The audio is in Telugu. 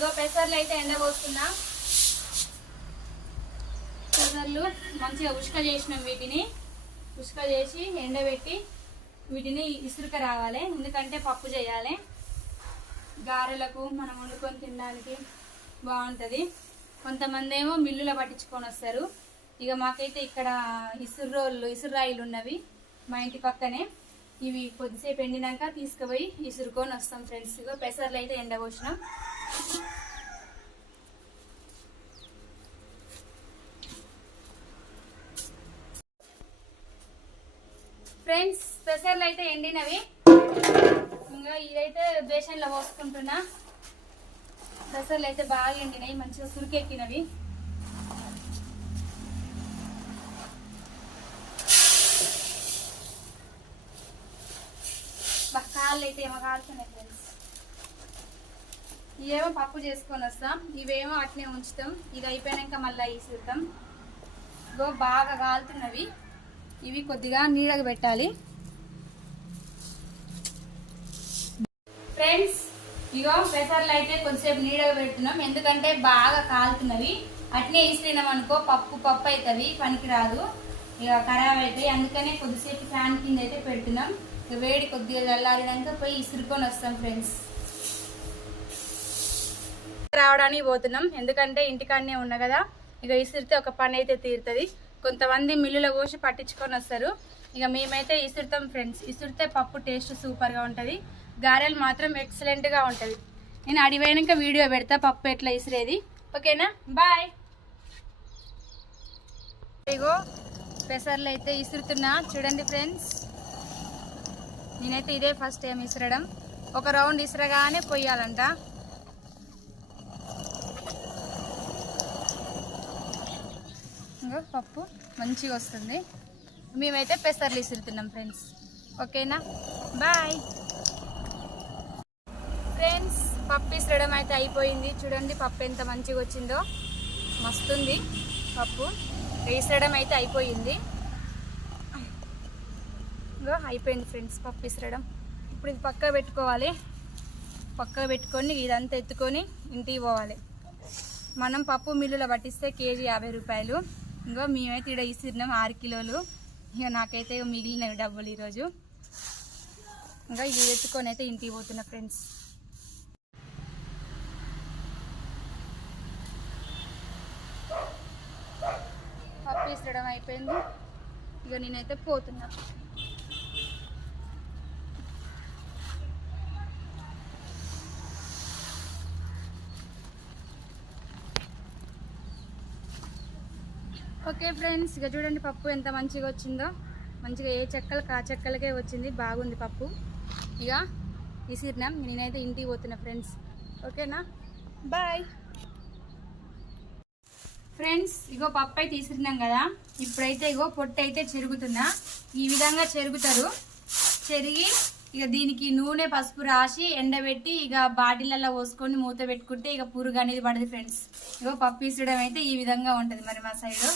ఇగో పెసర్లు అయితే ఎండబోస్తున్నా. పెసర్లు మంచిగా ఉష్క చేసినాం. వీటిని ఉష్క చేసి ఎండబెట్టి వీటిని ఇసురుక రావాలి. ఎందుకంటే పప్పు చేయాలి. గారెలకు మనం వండుకొని తినడానికి బాగుంటుంది. కొంతమంది ఏమో మిల్లులో పట్టించుకొని వస్తారు. ఇక మాకైతే ఇక్కడ ఇసురాయిలు ఉన్నవి మా ఇంటి పక్కనే. ఇవి కొద్దిసేపు ఎండినాక తీసుకుపోయి ఇసురుకొని వస్తాం ఫ్రెండ్స్. ఇగో పెసర్లు అయితే ఎండబోసినాం. ఫ్రెండ్స్ పెసర్లు అయితే ఎండినవి. ఇంకా ఇదైతే బేసన్లో పోసుకుంటున్నా. పెసర్లు అయితే బాగా ఎండినాయి, మంచిగా సురికెక్కినవి. కాళ్ళు అయితే ఏమో కాలుతున్నాయి ఫ్రెండ్స్. ఇవేమో పప్పు చేసుకొని వస్తాం, ఇవేమో అట్నే ఉంచుతాం. ఇది అయిపోయాక మళ్ళీ ఇసురుతాం. ఇగో బాగా కాలుతున్నవి. ఇవి కొద్దిగా నీడగా పెట్టాలి ఫ్రెండ్స్. ఇగో పెసర్లు అయితే కొద్దిసేపు నీడగా పెడుతున్నాం, ఎందుకంటే బాగా కాలుతున్నవి. అట్నే ఇసిరినాం అనుకో పప్పు అవుతుంది, పనికిరాదు, ఇక ఖరాబ్ అవుతాయి. అందుకనే కొద్దిసేపు ఫ్యాన్ కింద అయితే పెడుతున్నాం. వేడి కొద్దిగా చల్లారినాక పోయి ఇసురుకొని వస్తాం ఫ్రెండ్స్. రావడానికి పోతున్నాం, ఎందుకంటే ఇంటికాడనే ఉన్నా కదా. ఇక ఇసురితే ఒక పని అయితే తీరుతుంది. కొంతమంది మిల్లులో పోసి పట్టించుకొని వస్తారు. ఇక మేమైతే ఇసురుతాం ఫ్రెండ్స్. ఇసురితే పప్పు టేస్ట్ సూపర్గా ఉంటుంది. గారెలు మాత్రం ఎక్సలెంట్గా ఉంటుంది. నేను అడిపోయాక వీడియో పెడతా పప్పు ఎట్లా ఇసిరేది. ఓకేనా, బాయ్. ఇగో పెసర్లు అయితే ఇసురుతున్నా చూడండి ఫ్రెండ్స్. నేనైతే ఇదే ఫస్ట్ టైం ఇసరడం. ఒక రౌండ్ ఇసరగానే పొయ్యాలంట. పప్పు మంచిగా వస్తుంది. మేమైతే పెసర్లు ఇసురుతున్నాం ఫ్రెండ్స్. ఓకేనా, బాయ్. ఫ్రెండ్స్ పప్పు ఇసరడం అయితే అయిపోయింది. చూడండి పప్పు ఎంత మంచిగా వచ్చిందో, మస్తుంది పప్పు. ఇసరడం అయితే అయిపోయింది. అయిపోయింది ఫ్రెండ్స్ పప్పు ఇసరడం. ఇప్పుడు ఇది పక్కకు పెట్టుకోవాలి. పక్కకు పెట్టుకొని ఇదంతా ఎత్తుకొని ఇంటికి పోవాలి. మనం పప్పు మిల్లులో పట్టిస్తే కేజీ 50 రూపాయలు. ఇంకో మేమైతే ఇక్కడ ఇసిరినాం 6 కిలోలు. ఇక నాకైతే మిగిలినవి డబ్బులు ఈరోజు. ఇంకా ఇది ఎత్తుకొని అయితే ఇంటికి పోతున్నా ఫ్రెండ్స్. పప్పు ఇసరడం అయిపోయింది. ఇక నేనైతే పోతున్నా. ఓకే ఫ్రెండ్స్, ఇక చూడండి పప్పు ఎంత మంచిగా వచ్చిందో. మంచిగా ఏ చెక్కలు కా చెక్కలకే వచ్చింది, బాగుంది పప్పు. ఇక ఇసిరినాం. నేనైతే ఇంటికి పోతున్నా ఫ్రెండ్స్. ఓకేనా, బాయ్. ఫ్రెండ్స్ ఇగో పప్పు అయితే ఇసిరినాం కదా. ఇప్పుడైతే ఇగో పొట్టు అయితే చెరుగుతున్నా. ఈ విధంగా చెరుగుతారు. చెరిగి ఇక దీనికి నూనె పసుపు రాసి ఎండబెట్టి ఇక బాటిళ్ళల్లో పోసుకొని మూత పెట్టుకుంటే ఇక పురుగు అనేది పడదు ఫ్రెండ్స్. ఇగో పప్పు ఇసరడం అయితే ఈ విధంగా ఉంటుంది మరి మా సైడు.